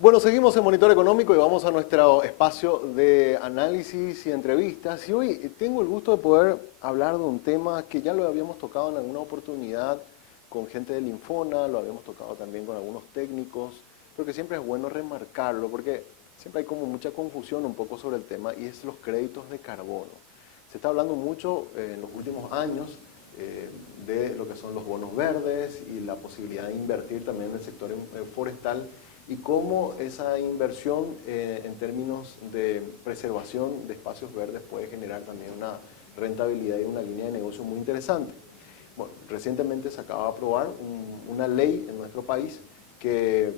Bueno, seguimos en Monitor Económico y vamos a nuestro espacio de análisis y entrevistas. Y hoy tengo el gusto de poder hablar de un tema que ya lo habíamos tocado en alguna oportunidad con gente del Infona, lo habíamos tocado también con algunos técnicos, pero que siempre es bueno remarcarlo porque siempre hay como mucha confusión un poco sobre el tema y es los créditos de carbono. Se está hablando mucho en los últimos años de lo que son los bonos verdes y la posibilidad de invertir también en el sector forestal y cómo esa inversión en términos de preservación de espacios verdes puede generar también una rentabilidad y una línea de negocio muy interesante. Bueno, recientemente se acaba de aprobar una ley en nuestro país que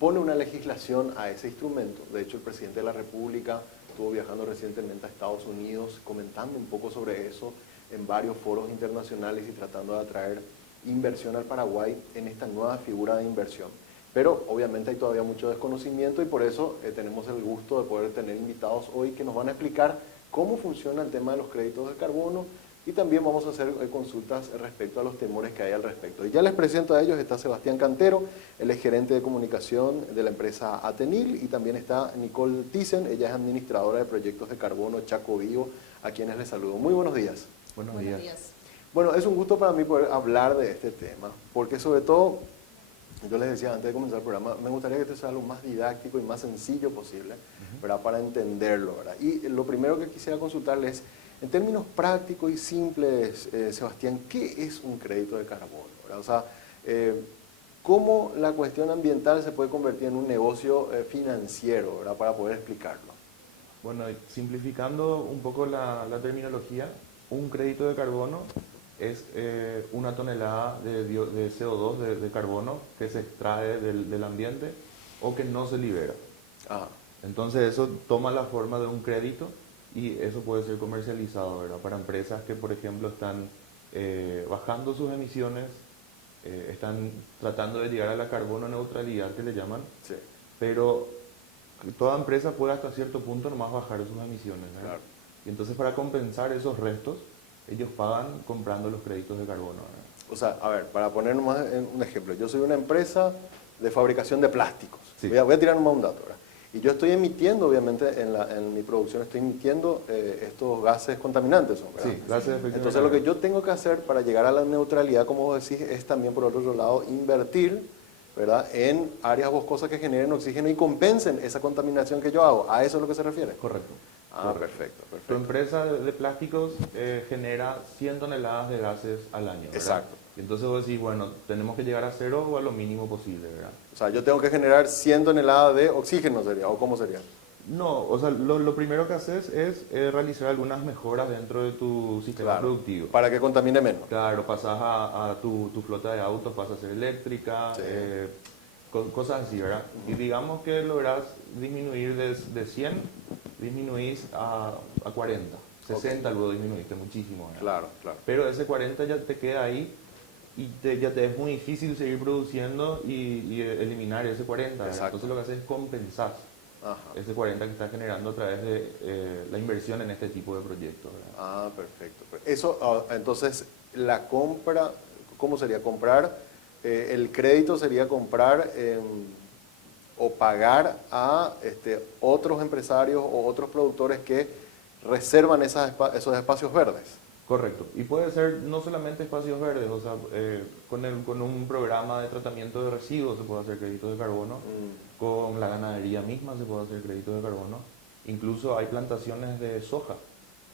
pone una legislación a ese instrumento. De hecho, el presidente de la República estuvo viajando recientemente a Estados Unidos comentando un poco sobre eso en varios foros internacionales y tratando de atraer inversión al Paraguay en esta nueva figura de inversión. Pero obviamente hay todavía mucho desconocimiento y por eso tenemos el gusto de poder tener invitados hoy que nos van a explicar cómo funciona el tema de los créditos de carbono y también vamos a hacer consultas respecto a los temores que hay al respecto. Y ya les presento a ellos, está Sebastián Cantero, él es gerente de comunicación de la empresa Atenil y también está Nicole Thyssen, ella es administradora de proyectos de carbono Chaco Vivo, a quienes les saludo. Muy buenos días. Buenos días. Bueno, es un gusto para mí poder hablar de este tema, porque sobre todo, yo les decía antes de comenzar el programa, me gustaría que esto sea lo más didáctico y más sencillo posible, ¿verdad? Para entenderlo, ¿verdad? Y lo primero que quisiera consultarles es, en términos prácticos y simples, Sebastián, ¿qué es un crédito de carbono? ¿Verdad? O sea, ¿cómo la cuestión ambiental se puede convertir en un negocio financiero, ¿verdad? Para poder explicarlo. Bueno, simplificando un poco la terminología, un crédito de carbono es una tonelada de CO2, de carbono, que se extrae del ambiente o que no se libera. Ah. Entonces eso toma la forma de un crédito y eso puede ser comercializado, ¿verdad? Para empresas que, por ejemplo, están bajando sus emisiones, están tratando de llegar a la carbono neutralidad, que le llaman, Sí. pero toda empresa puede hasta cierto punto nomás bajar sus emisiones, ¿verdad? Claro. Y entonces para compensar esos restos, ellos pagan comprando los créditos de carbono, ¿verdad? O sea, a ver, para poner nomás un ejemplo, yo soy una empresa de fabricación de plásticos. Sí. Voy a tirar nomás un dato, ¿verdad? Y yo estoy emitiendo, obviamente, en mi producción estoy emitiendo estos gases contaminantes, ¿verdad? Sí, gases de efecto Entonces lo que invernadero. yo tengo que hacer para llegar a la neutralidad, como vos decís, es también por otro lado invertir, ¿verdad? En áreas boscosas que generen oxígeno y compensen esa contaminación que yo hago. ¿A eso es lo que se refiere? Correcto. Ah, Correcto. perfecto, Tu perfecto. empresa de plásticos genera 100 toneladas de gases al año, ¿verdad? Exacto. Y entonces vos decís, bueno, tenemos que llegar a cero o a lo mínimo posible, ¿verdad? O sea, yo tengo que generar 100 toneladas de oxígeno, ¿sería? ¿O cómo sería? No, o sea, lo primero que haces es realizar algunas mejoras dentro de tu sistema Claro, productivo. para que contamine menos. Claro, pasas a tu flota de autos, pasa a ser eléctrica, Sí. Cosas así, ¿verdad? Y digamos que lográs disminuir de 100, disminuís a 40, 60 luego disminuiste muchísimo, ¿verdad? Claro, claro. Pero ese 40 ya te queda ahí y ya te es muy difícil seguir produciendo y eliminar ese 40, ¿verdad? Exacto. Entonces lo que haces es compensar Ajá. ese 40 que estás generando a través de la inversión en este tipo de proyectos, ¿verdad? Ah, perfecto. Eso, entonces, la compra, ¿cómo sería? Comprar, el crédito sería comprar o pagar a otros empresarios o otros productores que reservan esos espacios verdes. Correcto. Y puede ser no solamente espacios verdes, o sea, con un programa de tratamiento de residuos se puede hacer créditos de carbono, con la ganadería misma se puede hacer créditos de carbono, incluso hay plantaciones de soja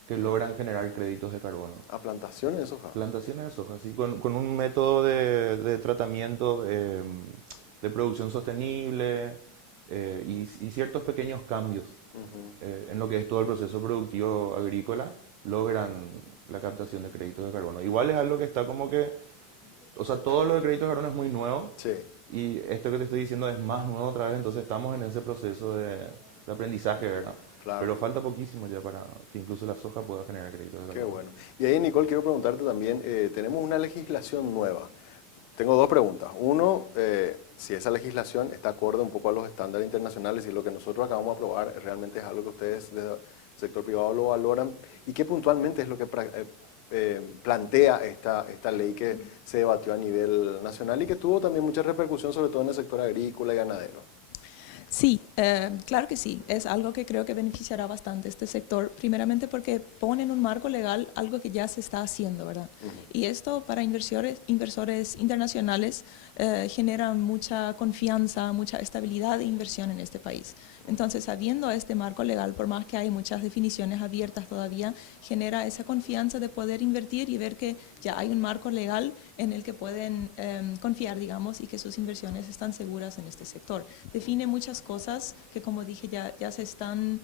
que logran generar créditos de carbono. ¿A plantaciones de soja? Plantaciones de soja, sí, con un método de tratamiento de producción sostenible y ciertos pequeños cambios en lo que es todo el proceso productivo agrícola, logran la captación de créditos de carbono. Igual es algo que está como que, o sea, todo lo de créditos de carbono es muy nuevo. Sí. Y esto que te estoy diciendo es más nuevo otra vez, entonces estamos en ese proceso de aprendizaje, ¿verdad? Claro. Pero falta poquísimo ya para que incluso la soja pueda generar créditos de Qué carbono. bueno. Y ahí, Nicole, quiero preguntarte también, tenemos una legislación nueva. Tengo dos preguntas. Uno, si esa legislación está acorde un poco a los estándares internacionales y lo que nosotros acabamos de aprobar realmente es algo que ustedes desde el sector privado lo valoran. ¿Y qué puntualmente es lo que plantea esta ley que se debatió a nivel nacional y que tuvo también mucha repercusión, sobre todo en el sector agrícola y ganadero? Sí, claro que sí. Es algo que creo que beneficiará bastante este sector, primeramente porque pone en un marco legal algo que ya se está haciendo, ¿verdad? Y esto para inversores internacionales genera mucha confianza, mucha estabilidad de inversión en este país. Entonces, sabiendo este marco legal, por más que hay muchas definiciones abiertas todavía, genera esa confianza de poder invertir y ver que ya hay un marco legal en el que pueden confiar, digamos, y que sus inversiones están seguras en este sector. Define muchas cosas que, como dije, ya se están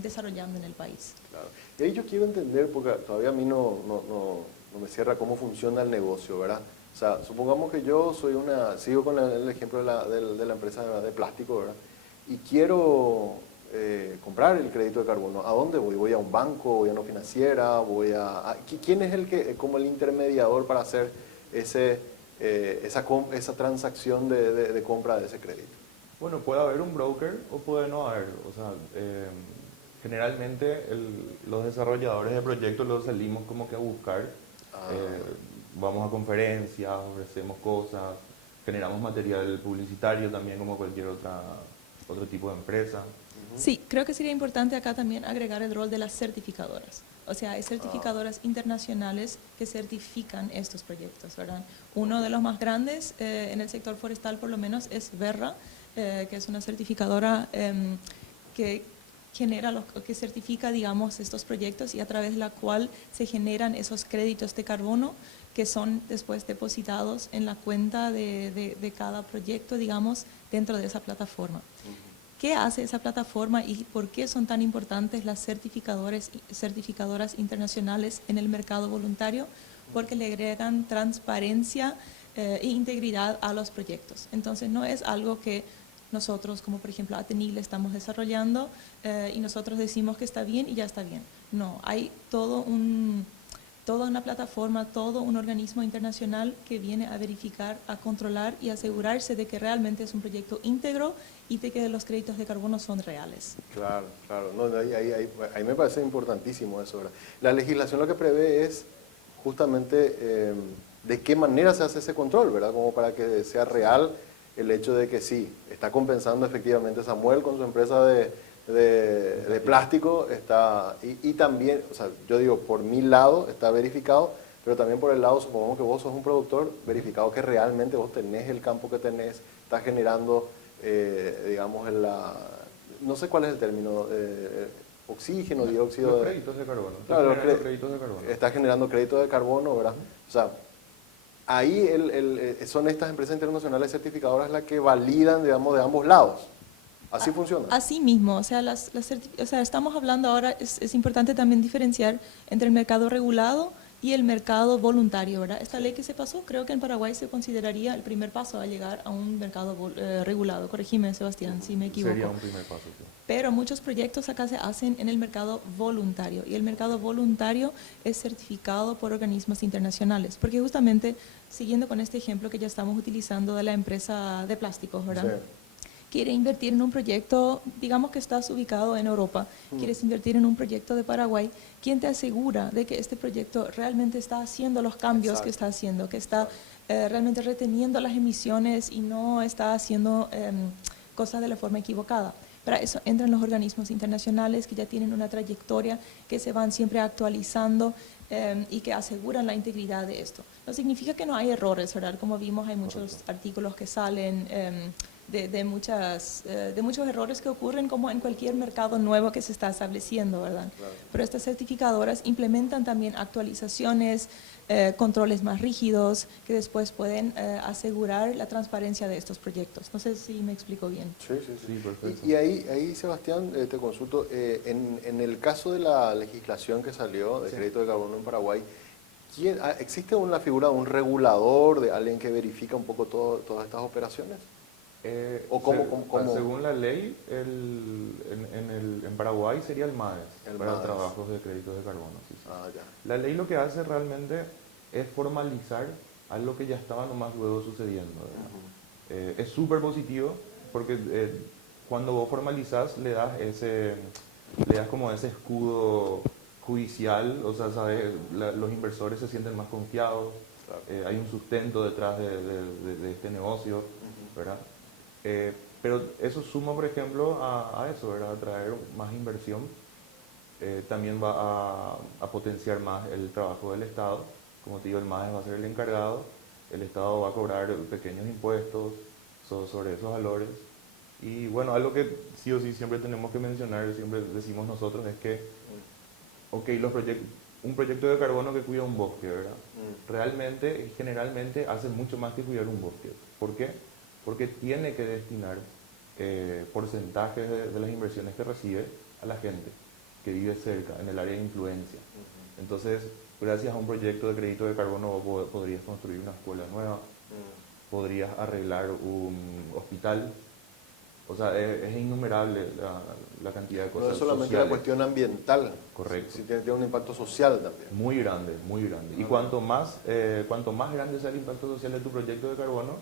desarrollando en el país. Claro. Y ahí yo quiero entender, porque todavía a mí no me cierra cómo funciona el negocio, ¿verdad? O sea, supongamos que yo sigo con el ejemplo de la empresa de plástico, ¿verdad? Y quiero comprar el crédito de carbono. ¿A dónde voy? ¿Voy a un banco? ¿Voy a una financiera? ¿Quién es como el intermediador para hacer esa transacción de compra de ese crédito? Bueno, puede haber un broker o puede no haber. O sea, generalmente los desarrolladores de proyectos los salimos como que a buscar. Vamos a conferencias, ofrecemos cosas, generamos material publicitario también como cualquier otro tipo de empresa. Sí, creo que sería importante acá también agregar el rol de las certificadoras. O sea, hay certificadoras internacionales que certifican estos proyectos, ¿verdad? Uno de los más grandes en el sector forestal, por lo menos, es Verra, que es una certificadora que que certifica, digamos, estos proyectos y a través de la cual se generan esos créditos de carbono que son después depositados en la cuenta de cada proyecto, digamos, dentro de esa plataforma. ¿Qué hace esa plataforma y por qué son tan importantes las certificadoras internacionales en el mercado voluntario? Porque le agregan transparencia e integridad a los proyectos. Entonces, no es algo que nosotros, como por ejemplo Atenil, estamos desarrollando y nosotros decimos que está bien y ya está bien. No, hay toda una plataforma, todo un organismo internacional que viene a verificar, a controlar y asegurarse de que realmente es un proyecto íntegro y de que los créditos de carbono son reales. Claro, claro. No, ahí me parece importantísimo eso, ¿verdad? La legislación lo que prevé es justamente de qué manera se hace ese control, ¿verdad? Como para que sea real el hecho de que sí, está compensando efectivamente Samuel con su empresa de plástico, y también, o sea, yo digo, por mi lado está verificado, pero también por el lado, supongamos que vos sos un productor, verificado que realmente vos tenés el campo que tenés, estás generando, digamos, no sé cuál es el término, oxígeno, dióxido Los créditos de carbono. Claro, Créditos de carbono. está generando crédito de carbono, ¿verdad? O sea, ahí son estas empresas internacionales certificadoras las que validan, digamos, de ambos lados. Así funciona. Así mismo, o sea, estamos hablando ahora, es importante también diferenciar entre el mercado regulado y el mercado voluntario, ¿verdad? Esta ley que se pasó, creo que en Paraguay se consideraría el primer paso a llegar a un mercado regulado. Corregime, Sebastián, si me equivoco. Sería un primer paso, sí. Pero muchos proyectos acá se hacen en el mercado voluntario y el mercado voluntario es certificado por organismos internacionales, porque justamente, siguiendo con este ejemplo que ya estamos utilizando de la empresa de plásticos, ¿verdad? Sí. Quiere invertir en un proyecto, digamos que estás ubicado en Europa, quieres invertir en un proyecto de Paraguay, ¿quién te asegura de que este proyecto realmente está haciendo los cambios que está haciendo, que está realmente reteniendo las emisiones y no está haciendo cosas de la forma equivocada? Para eso entran los organismos internacionales que ya tienen una trayectoria, que se van siempre actualizando y que aseguran la integridad de esto. No significa que no hay errores, ¿verdad? Como vimos, hay muchos artículos que salen de muchos errores que ocurren como en cualquier mercado nuevo que se está estableciendo, ¿verdad? Claro. Pero estas certificadoras implementan también actualizaciones, controles más rígidos que después pueden asegurar la transparencia de estos proyectos. No sé si me explico bien. Sí, perfecto. Y ahí, Sebastián, te consulto, en el caso de la legislación que salió de crédito de carbono en Paraguay, ¿existe una figura de un regulador, de alguien que verifica un poco todas estas operaciones? ¿O según la ley, en Paraguay sería el MADES, para trabajos de créditos de carbono. Sí. Ya. La ley lo que hace realmente es formalizar algo que ya estaba nomás luego sucediendo. Es súper positivo porque cuando vos formalizás le das como ese escudo judicial, o sea, ¿sabes? Los inversores se sienten más confiados, claro. Hay un sustento detrás de este negocio, ¿verdad? Pero eso suma, por ejemplo, a eso, ¿verdad? A traer más inversión. También va a potenciar más el trabajo del Estado. Como te digo, el MAES va a ser el encargado. El Estado va a cobrar pequeños impuestos sobre esos valores. Y bueno, algo que sí o sí siempre tenemos que mencionar, siempre decimos nosotros, es que, ok, un proyecto de carbono que cuida un bosque, ¿verdad? Realmente, generalmente, hace mucho más que cuidar un bosque. ¿Por qué? Porque tiene que destinar porcentajes de las inversiones que recibe a la gente que vive cerca, en el área de influencia. Entonces, gracias a un proyecto de crédito de carbono, vos podrías construir una escuela nueva, podrías arreglar un hospital. O sea, es innumerable la cantidad de cosas No es solamente sociales. la cuestión ambiental, Correcto. sí tiene un impacto social también. Muy grande, muy grande. Y cuanto más grande sea el impacto social de tu proyecto de carbono,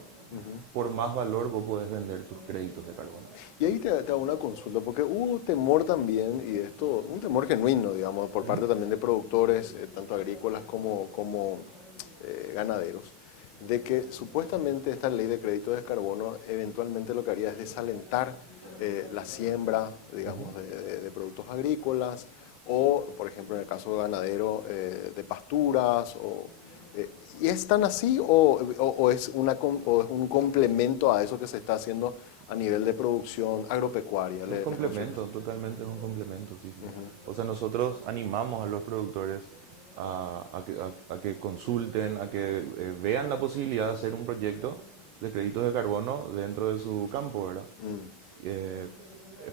por más valor vos podés vender tus créditos de carbono. Y ahí te hago una consulta, porque hubo temor también, y esto, un temor genuino, digamos, por parte también de productores, tanto agrícolas como ganaderos, de que supuestamente esta ley de crédito de carbono eventualmente lo que haría es desalentar la siembra, digamos, de productos agrícolas, o, por ejemplo, en el caso de ganadero, de pasturas, ¿y es tan así o es un complemento a eso que se está haciendo a nivel de producción agropecuaria? Es un complemento, totalmente es un complemento, sí, sí. O sea, nosotros animamos a los productores a que consulten, a que vean la posibilidad de hacer un proyecto de créditos de carbono dentro de su campo, ¿verdad?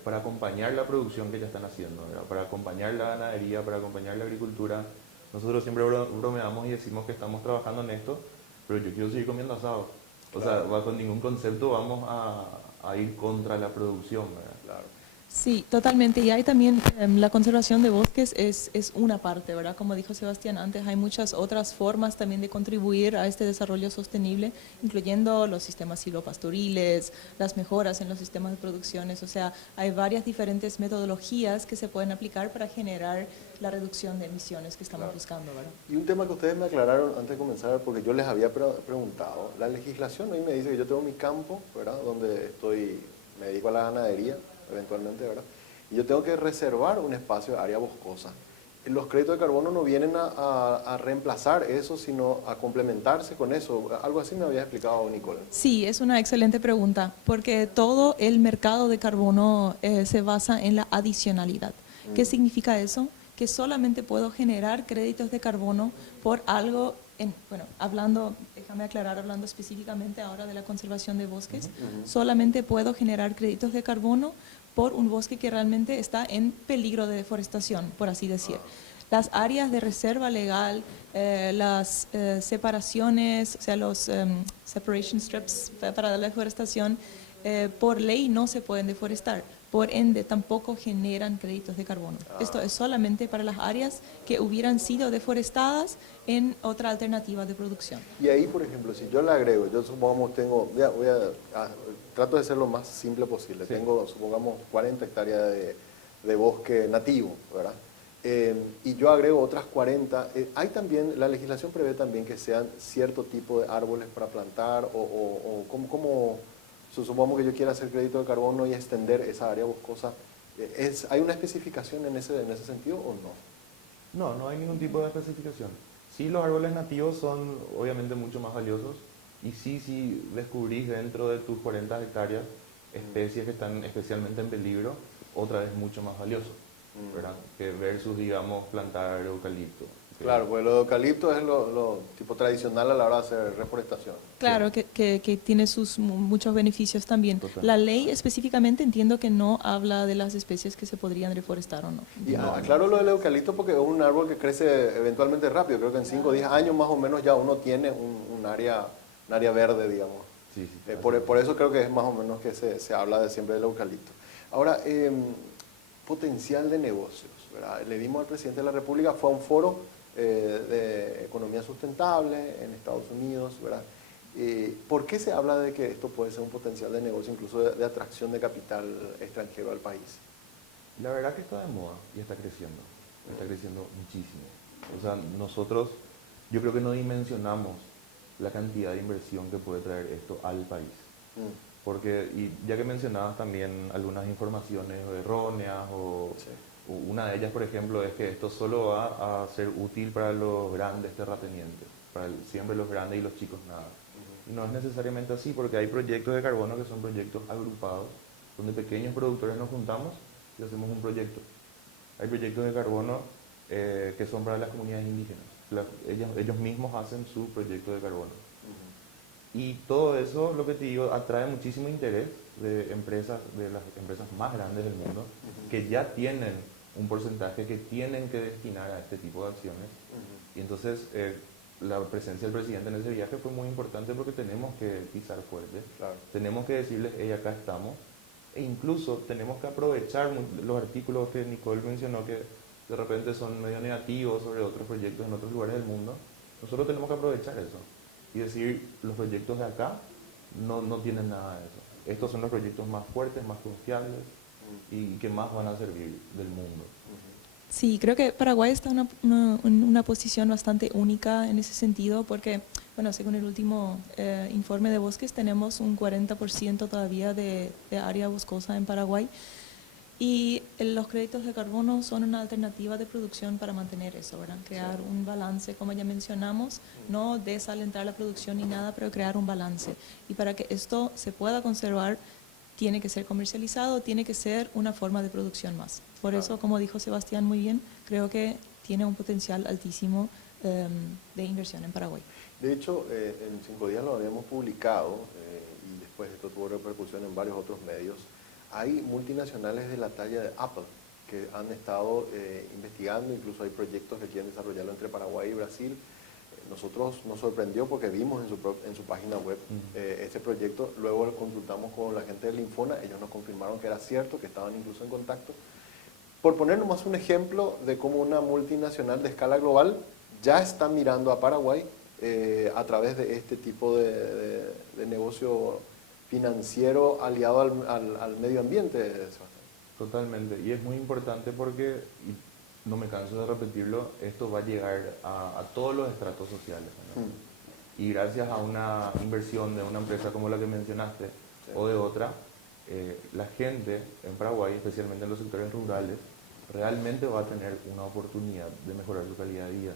Para acompañar la producción que ya están haciendo, ¿verdad? Para acompañar la ganadería, para acompañar la agricultura. Nosotros siempre bromeamos y decimos que estamos trabajando en esto, pero yo quiero seguir comiendo asado. O sea, bajo ningún concepto vamos a ir contra la producción, ¿verdad? Claro. Sí, totalmente. Y hay también la conservación de bosques es una parte, ¿verdad? Como dijo Sebastián antes, hay muchas otras formas también de contribuir a este desarrollo sostenible, incluyendo los sistemas silvopastoriles, las mejoras en los sistemas de producciones. O sea, hay varias diferentes metodologías que se pueden aplicar para generar la reducción de emisiones que estamos buscando, ¿verdad? Y un tema que ustedes me aclararon antes de comenzar, porque yo les había preguntado, la legislación hoy me dice que yo tengo mi campo, ¿verdad? Donde me dedico a la ganadería, eventualmente, ¿verdad? Y yo tengo que reservar un espacio de área boscosa. Los créditos de carbono no vienen a reemplazar eso, sino a complementarse con eso. Algo así me había explicado Nicole. Sí, es una excelente pregunta, porque todo el mercado de carbono se basa en la adicionalidad. ¿Qué significa eso? Que solamente puedo generar créditos de carbono por algo, déjame aclarar, hablando específicamente ahora de la conservación de bosques, solamente puedo generar créditos de carbono por un bosque que realmente está en peligro de deforestación, por así decir. Las áreas de reserva legal, las separaciones, o sea, los separation strips para la deforestación, por ley no se pueden deforestar. Por ende, tampoco generan créditos de carbono. Esto es solamente para las áreas que hubieran sido deforestadas en otra alternativa de producción. Y ahí, por ejemplo, si yo le agrego, yo supongamos trato de ser lo más simple posible. Sí. Tengo, supongamos, 40 hectáreas de bosque nativo, ¿verdad? Y yo agrego otras 40. Hay también, la legislación prevé también que sean cierto tipo de árboles para plantar o como supongamos que yo quiera hacer crédito de carbono y extender esa área boscosa. ¿Hay una especificación en ese sentido o no? No hay ningún tipo de especificación. Sí, los árboles nativos son obviamente mucho más valiosos y sí descubrís dentro de tus 40 hectáreas especies que están especialmente en peligro, otra vez mucho más valioso, ¿verdad? Que versus, digamos, plantar eucalipto. Claro, pues lo de eucalipto es lo tipo tradicional a la hora de hacer reforestación. Claro, sí. que tiene muchos beneficios también. Total. La ley específicamente entiendo que no habla de las especies que se podrían reforestar o no. Y aclaro lo del eucalipto porque es un árbol que crece eventualmente rápido. Creo que en 5 o 10 años más o menos ya uno tiene un área verde, digamos. Sí. Por eso creo que es más o menos que se habla siempre del eucalipto. Ahora, potencial de negocios, ¿verdad? Le dimos al presidente de la República, fue a un foro de economía sustentable en Estados Unidos, ¿verdad? ¿Por qué se habla de que esto puede ser un potencial de negocio, incluso de atracción de capital extranjero al país? La verdad que está de moda y está creciendo muchísimo. O sea, nosotros, yo creo que no dimensionamos la cantidad de inversión que puede traer esto al país. Porque, y ya que mencionabas también algunas informaciones erróneas, Sí. una de ellas, por ejemplo, es que esto solo va a ser útil para los grandes terratenientes, siempre los grandes y los chicos nada. Y no es necesariamente así, porque hay proyectos de carbono que son proyectos agrupados, donde pequeños productores nos juntamos y hacemos un proyecto. Hay proyectos de carbono que son para las comunidades indígenas. Ellos mismos hacen su proyecto de carbono. Y todo eso, lo que te digo, atrae muchísimo interés de empresas, de las empresas más grandes del mundo, que ya tienen un porcentaje que tienen que destinar a este tipo de acciones. Y entonces la presencia del presidente en ese viaje fue muy importante porque tenemos que pisar fuerte, Claro. tenemos que decirles, hey, acá estamos, e incluso tenemos que aprovechar los artículos que Nicole mencionó que de repente son medio negativos sobre otros proyectos en otros lugares del mundo. Nosotros tenemos que aprovechar eso y decir, los proyectos de acá no tienen nada de eso. Estos son los proyectos más fuertes, más confiables y que más van a servir del mundo. Sí, creo que Paraguay está en una posición bastante única en ese sentido porque, bueno, según el último informe de bosques, tenemos un 40% todavía de área boscosa en Paraguay y los créditos de carbono son una alternativa de producción para mantener eso, ¿verdad? Crear un balance, como ya mencionamos, no desalentar la producción ni nada, pero crear un balance. Y para que esto se pueda conservar, tiene que ser comercializado, tiene que ser una forma de producción más. Por eso, como dijo Sebastián muy bien, creo que tiene un potencial altísimo de inversión en Paraguay. De hecho, en 5 días lo habíamos publicado y después esto tuvo repercusión en varios otros medios. Hay multinacionales de la talla de Apple que han estado investigando, incluso hay proyectos que quieren desarrollarlo entre Paraguay y Brasil. Nosotros nos sorprendió porque vimos en su página web este proyecto, luego lo consultamos con la gente del Infona, ellos nos confirmaron que era cierto, que estaban incluso en contacto. Por poner nomás un ejemplo de cómo una multinacional de escala global ya está mirando a Paraguay a través de este tipo de negocio financiero aliado al medio ambiente, Sebastián. Totalmente, y es muy importante porque, y no me canso de repetirlo, esto va a llegar a todos los estratos sociales, ¿no? Y gracias a una inversión de una empresa como la que mencionaste o de otra, la gente en Paraguay, especialmente en los sectores rurales, realmente va a tener una oportunidad de mejorar su calidad de vida.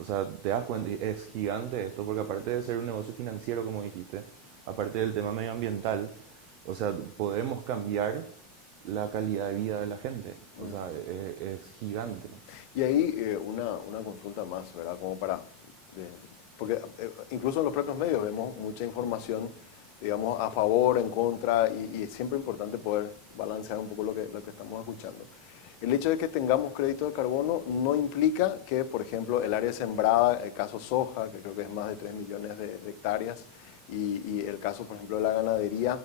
O sea, te das cuenta, es gigante esto, porque aparte de ser un negocio financiero, como dijiste, aparte del tema medioambiental, o sea, podemos cambiar la calidad de vida de la gente. O sea, es gigante. Y ahí una consulta más, ¿verdad? Como para, porque incluso en los propios medios vemos mucha información, digamos, a favor, en contra, y es siempre importante poder balancear un poco lo que estamos escuchando. El hecho de que tengamos crédito de carbono no implica que, por ejemplo, el área sembrada, el caso soja, que creo que es más de 3 millones de hectáreas, y el caso, por ejemplo, de la ganadería,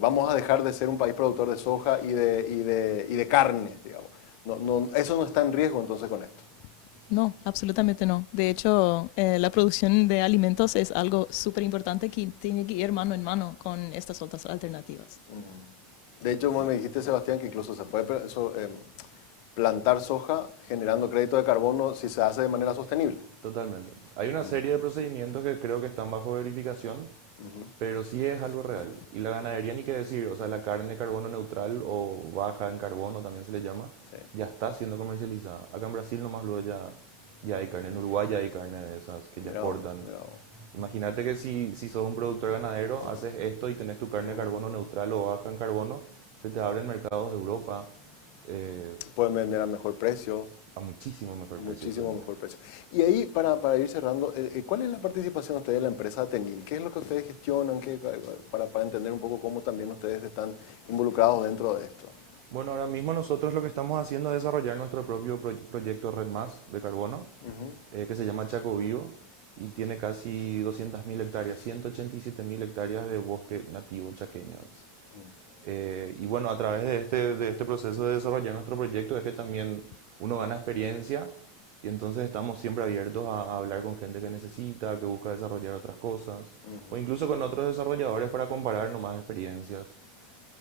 vamos a dejar de ser un país productor de soja y de carne, digamos. Eso no está en riesgo entonces con esto. No, absolutamente no. De hecho, la producción de alimentos es algo súper importante que tiene que ir mano en mano con estas otras alternativas. De hecho, como me dijiste, Sebastián, que incluso se puede plantar soja generando crédito de carbono si se hace de manera sostenible. Totalmente. Hay una serie de procedimientos que creo que están bajo verificación, pero sí es algo real. Y la ganadería, ni qué decir, o sea, la carne carbono neutral o baja en carbono también se le llama, ya está siendo comercializada. Acá en Brasil nomás luego ya hay carne, en Uruguay ya hay carne de esas que ya exportan. Imagínate que si sos un productor ganadero, haces esto y tenés tu carne de carbono neutral o baja en carbono, se te abren mercados de Europa. Pueden vender a mejor precio. A muchísimo mejor precio. Muchísimo mejor precio. Y ahí, para ir cerrando, ¿cuál es la participación de ustedes en la empresa Atenil? ¿Qué es lo que ustedes gestionan? Para entender un poco cómo también ustedes están involucrados dentro de esto. Bueno, ahora mismo nosotros lo que estamos haciendo es desarrollar nuestro propio proyecto Red Más de carbono, que se llama Chaco Vivo, y tiene casi 200.000 hectáreas, 187.000 hectáreas de bosque nativo chaqueño. Y bueno, a través de este proceso de desarrollar nuestro proyecto es que también uno gana experiencia y entonces estamos siempre abiertos a hablar con gente que necesita, que busca desarrollar otras cosas, o incluso con otros desarrolladores para comparar nomás experiencias.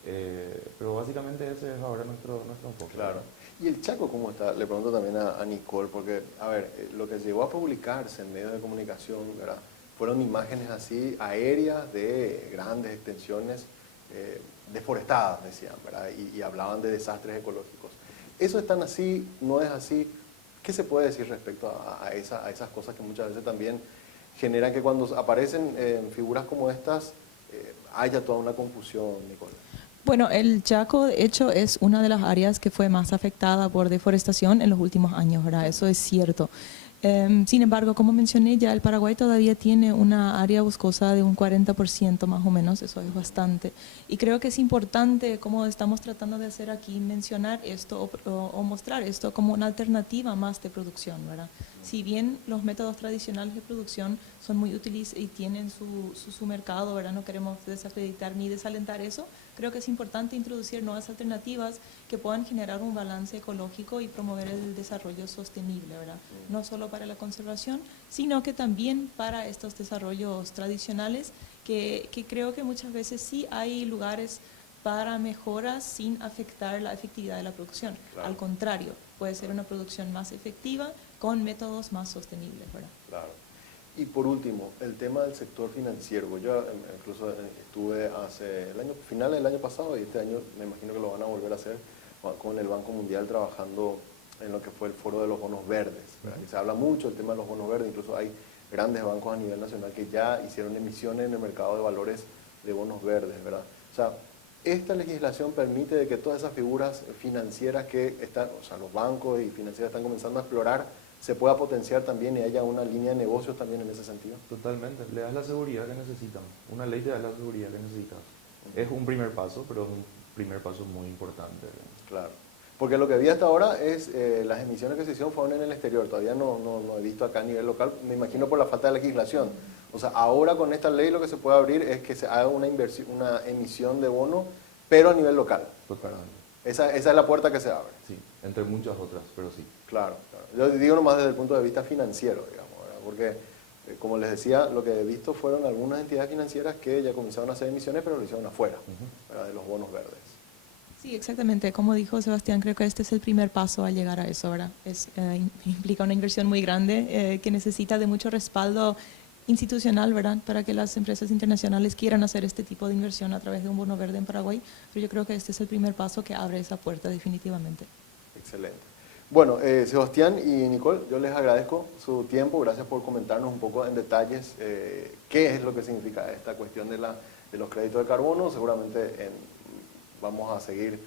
Pero básicamente ese es ahora nuestro enfoque. Claro. ¿Y el Chaco cómo está? Le pregunto también a Nicole, porque, a ver, lo que llegó a publicarse en medios de comunicación, ¿verdad?, fueron imágenes así aéreas de grandes extensiones deforestadas, decían, ¿verdad? Y hablaban de desastres ecológicos. ¿Eso es tan así? ¿No es así? ¿Qué se puede decir respecto a esas cosas que muchas veces también generan que cuando aparecen figuras como estas haya toda una confusión, Nicole? Bueno, el Chaco, de hecho, es una de las áreas que fue más afectada por deforestación en los últimos años, ¿verdad? Eso es cierto. Sin embargo, como mencioné ya, el Paraguay todavía tiene una área boscosa de un 40% más o menos, eso es bastante. Y creo que es importante, como estamos tratando de hacer aquí, mencionar esto o mostrar esto como una alternativa más de producción, ¿verdad? Si bien los métodos tradicionales de producción son muy útiles y tienen su mercado, ¿verdad? No queremos desacreditar ni desalentar eso, creo que es importante introducir nuevas alternativas que puedan generar un balance ecológico y promover el desarrollo sostenible, ¿verdad? No solo para la conservación, sino que también para estos desarrollos tradicionales que creo que muchas veces sí hay lugares para mejoras sin afectar la efectividad de la producción. Claro. Al contrario, puede ser una producción más efectiva con métodos más sostenibles, ¿verdad? Claro. Y por último, el tema del sector financiero. Yo incluso estuve finales del año pasado y este año me imagino que lo van a volver a hacer con el Banco Mundial trabajando en lo que fue el foro de los bonos verdes, ¿verdad? Y se habla mucho del tema de los bonos verdes, incluso hay grandes bancos a nivel nacional que ya hicieron emisiones en el mercado de valores de bonos verdes, ¿verdad? O sea, esta legislación permite de que todas esas figuras financieras que están, o sea, los bancos y financieras están comenzando a explorar, se pueda potenciar también y haya una línea de negocios también en ese sentido. Totalmente, le das la seguridad que necesitan. Una ley te da la seguridad que necesitas. Es un primer paso, pero es un primer paso muy importante. Claro. Porque lo que vi hasta ahora es las emisiones que se hicieron fueron en el exterior. Todavía no he visto acá a nivel local, me imagino por la falta de legislación. O sea, ahora con esta ley lo que se puede abrir es que se haga una emisión de bono, pero a nivel local. Totalmente. Esa es la puerta que se abre. Sí, entre muchas otras, pero sí. Claro, claro. Yo digo nomás desde el punto de vista financiero, digamos, ¿verdad? Porque, como les decía, lo que he visto fueron algunas entidades financieras que ya comenzaron a hacer emisiones, pero lo hicieron afuera, ¿verdad? De los bonos verdes. Sí, exactamente. Como dijo Sebastián, creo que este es el primer paso a llegar a eso, ¿verdad? Implica una inversión muy grande que necesita de mucho respaldo institucional, ¿verdad? Para que las empresas internacionales quieran hacer este tipo de inversión a través de un bono verde en Paraguay. Pero yo creo que este es el primer paso que abre esa puerta definitivamente. Excelente. Bueno, Sebastián y Nicole, yo les agradezco su tiempo. Gracias por comentarnos un poco en detalles qué es lo que significa esta cuestión de los créditos de carbono. Seguramente vamos a seguir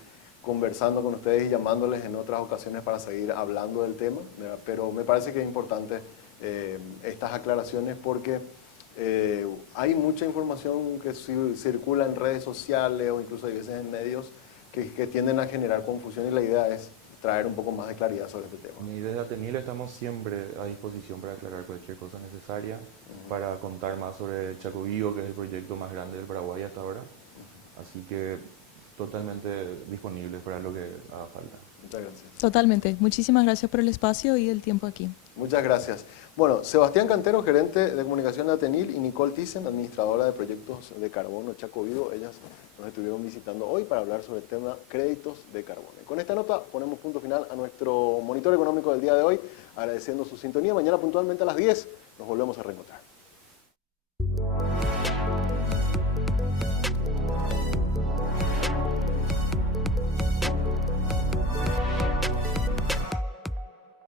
conversando con ustedes y llamándoles en otras ocasiones para seguir hablando del tema, ¿verdad? Pero me parece que es importante estas aclaraciones porque hay mucha información que circula en redes sociales o incluso hay veces en medios que tienden a generar confusión y la idea es traer un poco más de claridad sobre este tema. Y desde Atenil estamos siempre a disposición para aclarar cualquier cosa necesaria, para contar más sobre Chaco Vivo, que es el proyecto más grande del Paraguay hasta ahora. Así que totalmente disponibles para lo que haga falta. Muchas gracias. Totalmente. Muchísimas gracias por el espacio y el tiempo aquí. Muchas gracias. Bueno, Sebastián Cantero, gerente de comunicación de Atenil, y Nicole Thyssen, administradora de proyectos de carbono Chaco Vivo. Ellas nos estuvieron visitando hoy para hablar sobre el tema créditos de carbono. Y con esta nota ponemos punto final a nuestro monitor económico del día de hoy, agradeciendo su sintonía. Mañana puntualmente a las 10 nos volvemos a reencontrar.